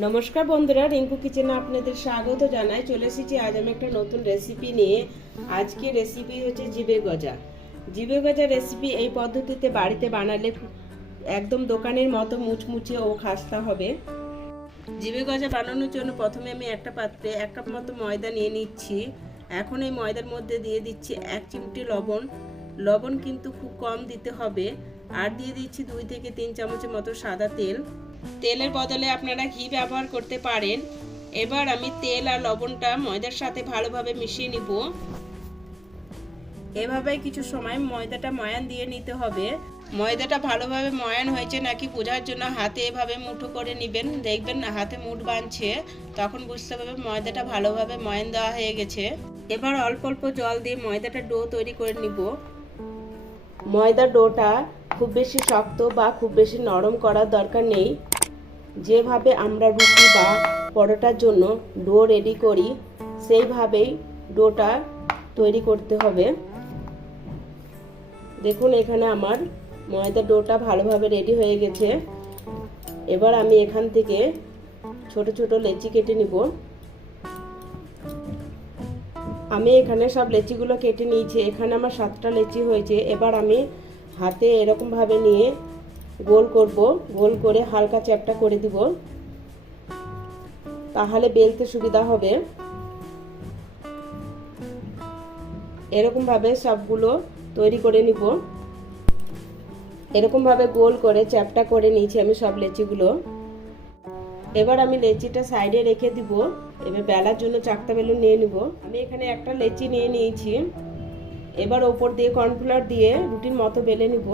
নমস্কার বন্ধুরা, রিঙ্কু কিচেনে আপনাদের স্বাগত জানাই। চলে এসেছি, আজ আমি একটা নতুন রেসিপি নিয়ে। আজকে রেসিপি হচ্ছে জিবে গজা। জিবে গজা রেসিপি এই পদ্ধতিতে বাড়িতে বানালে একদম দোকানের মতো মুচমুচে ও খাস্তা হবে। জিবে গজা বানানোর জন্য প্রথমে আমি একটা পাত্রে এক কাপ মতো ময়দা নিয়ে নিচ্ছি। এখন এই ময়দার মধ্যে দিয়ে দিচ্ছি এক চিমটি লবণ। লবণ কিন্তু খুব কম দিতে হবে। আর দিয়ে দিচ্ছি দুই থেকে তিন চামচের মতো সাদা তেল। তেলের বদলে আপনারা ঘি ব্যবহার করতে পারেন। এবার আমি তেল আর লবণটা ময়দার সাথে ভালোভাবে মিশিয়ে নিব। এভাবে কিছু সময় ময়দাটা ময়ান দিয়ে নিতে হবে। ময়দাটা ভালোভাবে ময়ান হয়েছে নাকি বোঝার জন্য হাতে এভাবে মুঠো করে নেবেন। দেখবেন না, হাতে মুঠ বাঁধছে তখন বুঝতে পারবে ময়দাটা ভালোভাবে ময়ান দেওয়া হয়ে গেছে। এবার অল্প অল্প জল দিয়ে ময়দাটা ডো তৈরি করে নিব। ময়দার ডোটা খুব বেশি শক্ত বা খুব বেশি নরম করার দরকার নেই। যেভাবে আমরা রুটি বা পরোটার জন্য ডো রেডি করি, সেইভাবেই ডোটা তৈরি করতে হবে। দেখুন, এখানে আমার ময়দা ডোটা ভালোভাবে রেডি হয়ে গেছে। এবার আমি এখান থেকে ছোট ছোট লেচি কেটে নিব। আমি এখানে সব লেচিগুলো কেটে নিয়েছি। এখানে আমার সাতটা লেচি হয়েছে। এবার আমি হাতে এরকমভাবে নিয়ে গোল করব, গোল করে হালকা চ্যাপটা করে দিব। তাহলে বেলতে সুবিধা হবে। এরকমভাবে সবগুলো তৈরি করে নিব। এরকমভাবে গোল করে চ্যাপটা করে নিয়েছি আমি সব লেচিগুলো। এবার আমি লেচিটা সাইডে রেখে দিব। এবার বেলার জন্য চাকতা বেলুন নিয়ে নিব। আমি এখানে একটা লেচি নিয়ে নিয়েছি। এবার ওপর দিয়ে কর্নফ্লাওয়ার দিয়ে রুটির মতো বেলে নিব।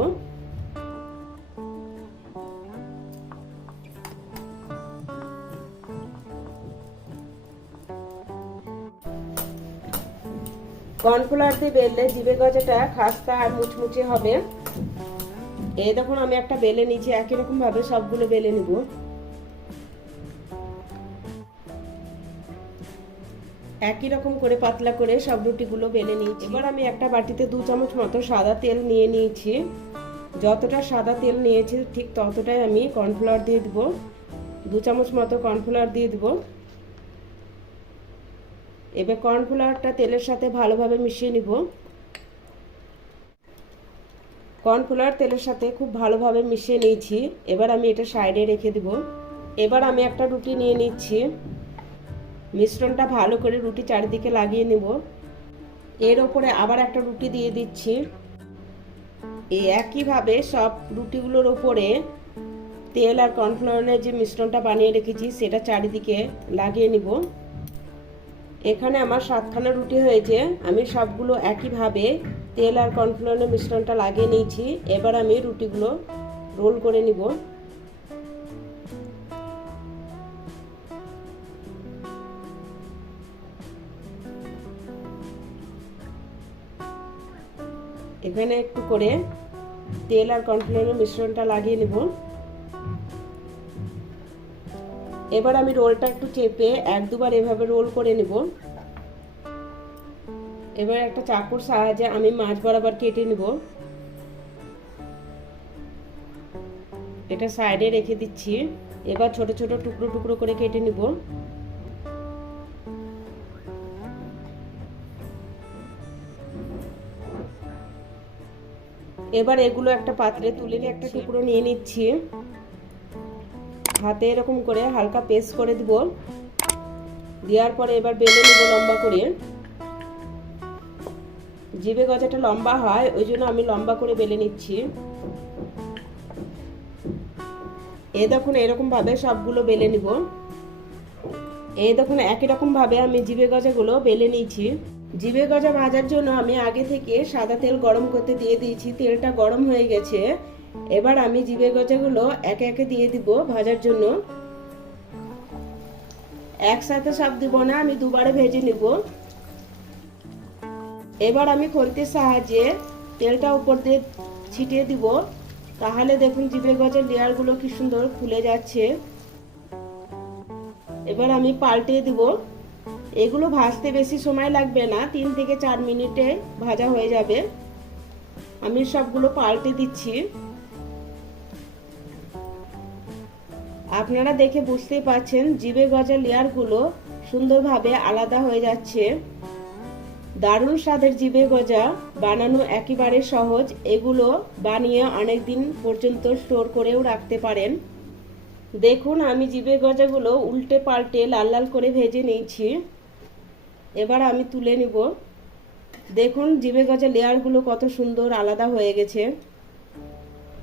কর্নফ্লাওয়ার দিয়ে বেললে জিবে গজাটা খাস্তা আর মুচমুচে হবে। এই দেখুন, আমি একটা বেলে নিয়েছি, একই রকম ভাবে সবগুলো বেলে নিব। একই রকম করে পাতলা করে সব রুটিগুলো বেলে নিয়েছি। এবার আমি একটা বাটিতে দু চামচ মতো সাদা তেল নিয়ে নিয়েছি। যতটা সাদা তেল নিয়েছি, ঠিক ততটাই আমি কর্নফ্লাওয়ার দিয়ে দেবো। দু চামচ মতো কর্নফ্লাওয়ার দিয়ে দেবো। এবার কর্নফ্লাওয়ারটা তেলের সাথে ভালোভাবে মিশিয়ে নিব। কর্নফ্লাওয়ার তেলের সাথে খুব ভালোভাবে মিশিয়ে নিয়েছি। এবার আমি এটা সাইডে রেখে দিব। এবার আমি একটা রুটি নিয়ে নিচ্ছি। মিশ্রণটা ভালো করে রুটি চারিদিকে লাগিয়ে নেব। এর ওপরে আবার একটা রুটি দিয়ে দিচ্ছি। এই একইভাবে সব রুটিগুলোর ওপরে তেল আর কর্নফ্লাওয়ারের যে মিশ্রণটা বানিয়ে রেখেছি, সেটা চারিদিকে লাগিয়ে নিব। এখানে আমার সাতখানা রুটি হয়েছে। আমি সবগুলো একইভাবে তেল আর কর্নফ্লাওয়ারের মিশ্রণটা লাগিয়ে নিয়েছি। এবার আমি রুটিগুলো রোল করে নিব। এখানে একটু করে তেল আর কর্নফ্লাওয়ারের মিশ্রণটা লাগিয়ে নেব। এবার আমি রোলটা একটু চেপে এক দুবার এভাবে রোল করে নেব। এবার একটা চাকুর সাহায্যে আমি মাছ বরাবর কেটে নেব। এটা সাইডে রেখে দিচ্ছি। এবার ছোট ছোট টুকরো টুকরো করে কেটে নিব। এবার এগুলো একটা পাত্রে তুলে নিয়ে একটা টুকরো নিয়ে নিচ্ছি। হাতে এরকম করে হালকা পেস্ট করে দিব। দেওয়ার পরে এবার বেলে নিব লম্বা করে। জিবে গজাটা লম্বা হয়, ওই জন্য আমি লম্বা করে বেলে নিচ্ছি। এ দেখুন এরকম ভাবে সবগুলো বেলে নিব। এই দেখুন একই রকম ভাবে আমি জিবে গজাগুলো বেলে নিয়েছি। জিবে গজা ভাজার জন্য আমি আগে থেকে সাদা তেল গরম করতে দিয়ে দিয়েছি। তেলটা গরম হয়ে গেছে। এবার আমি জিবে গজাগুলো একে একে দিয়ে দিব ভাজার জন্য। একসাথে সব দিব না, আমি দুবারে ভেজে নিব। এবার আমি খন্তির সাহায্যে তেলটা উপর দিয়ে ছিটিয়ে দিব। তাহলে দেখুন জিবে গজার লেয়ারগুলো কি সুন্দর খুলে যাচ্ছে। এবার আমি পাল্টে দিব। এগুলো ভাজতে বেশি সময় লাগবে না, তিন থেকে চার মিনিটে ভাজা হয়ে যাবে। আমি সবগুলো পাল্টে দিচ্ছি। আপনারা দেখে বুঝতেই পারছেন, জিবে গজা লেয়ারগুলো সুন্দরভাবে আলাদা হয়ে যাচ্ছে। দারুণ স্বাদের জিবে গজা, বানানো একেবারে সহজ। এগুলো বানিয়ে অনেক দিন পর্যন্ত স্টোর করেও রাখতে পারেন। দেখুন, আমি জিবে গজাগুলো উল্টে পাল্টে লাল লাল করে ভেজে নিয়েছি। এবার আমি তুলে নিব। দেখুন, জিবে গজা লেয়ারগুলো কত সুন্দর আলাদা হয়ে গেছে।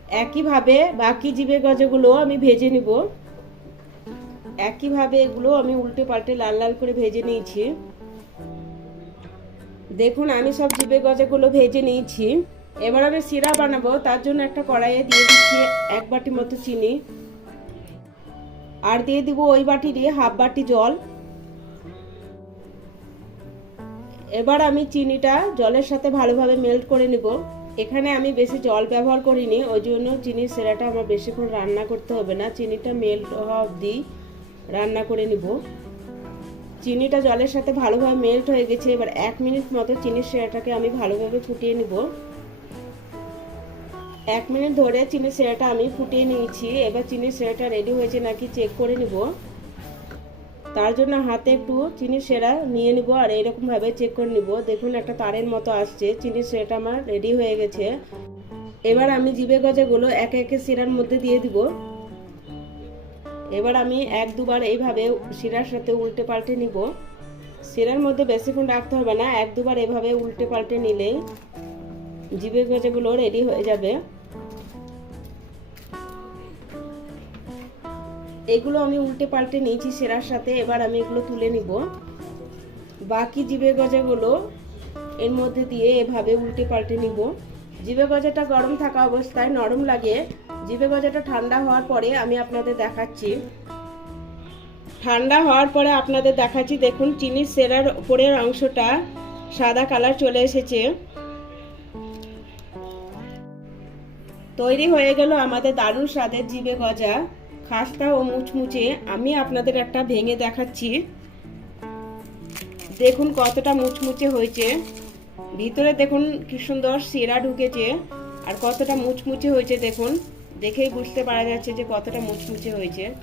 একইভাবে বাকি জিবে গজাগুলো আমি ভেজে নিব। একইভাবে এগুলো আমি উল্টে পাল্টে লাল লাল করে ভেজে নিয়েছি। দেখুন, আমি সব জিবে গজাগুলো ভেজে নিয়েছি। এবার আমি সিরা বানাবো, তার জন্য একটা কড়াইয়ে দিয়ে দিচ্ছি এক বাটি মতো চিনি। আর দিয়ে দিব ওই বাটিরই হাফ বাটি জল। এবার আমি চিনিটা জলের সাথে ভালোভাবে মেল্ট করে নেব। এখানে আমি বেশি জল ব্যবহার করিনি ওই জন্য চিনির সেরাটা আমার বেশিক্ষণ রান্না করতে হবে না। চিনিটা মেল্ট হওয়া অবধি রান্না করে নিব। চিনিটা জলের সাথে ভালোভাবে মেল্ট হয়ে গেছে, এবার এক মিনিট মতো চিনির সেরাটাকে আমি ভালোভাবে ফুটিয়ে নিব। এক মিনিট ধরে চিনির সেরাটা আমি ফুটিয়ে নিয়েছি, এবার চিনির সেরাটা রেডি হয়েছে নাকি চেক করে নিব। তার জন্য হাতে একটু চিনির সেরা নিয়ে নিব আর এইরকমভাবে চেক করে নিব। দেখুন, একটা তারের মতো আসছে। চিনির সেরাটা আমার রেডি হয়ে গেছে। এবার আমি জিবে গজাগুলো একে একে শিরার মধ্যে দিয়ে দিব। এবার আমি এক দুবার এইভাবে শিরার সাথে উল্টে পাল্টে নিব। শিরার মধ্যে বেশিক্ষণ রাখতে হবে না। এক দুবার এভাবে উল্টে পাল্টে নিলেই জিবে গজাগুলো রেডি হয়ে যাবে। এগুলো আমি উল্টে পাল্টে নিয়েছি সেরার সাথে, এবার আমি এগুলো তুলে নিব। বাকি জিবে গজাগুলো এর মধ্যে দিয়ে এভাবে উল্টে পাল্টে নিব। জিবে গজাটা গরম থাকা অবস্থায় নরম লাগে। জিবে গজাটা ঠান্ডা হওয়ার পরে আমি আপনাদের দেখাচ্ছি। ঠান্ডা হওয়ার পরে আপনাদের দেখাচ্ছি, দেখুন, চিনির সেরার উপরের অংশটা সাদা কালার চলে এসেছে। তৈরি হয়ে গেল আমাদের দারুণ স্বাদের জিবে গজা। খাস্তা ও মুচমুচে। আমি আপনাদের একটা ভেঙে দেখাচ্ছি। দেখুন কতটা মুচমুচে হয়েছে। ভিতরে দেখুন কি সুন্দর সেরা ঢুকেছে আর কতটা মুচমুচে হয়েছে দেখুন। দেখেই বুঝতে পারা যাচ্ছে যে কতটা মুচমুচে হয়েছে।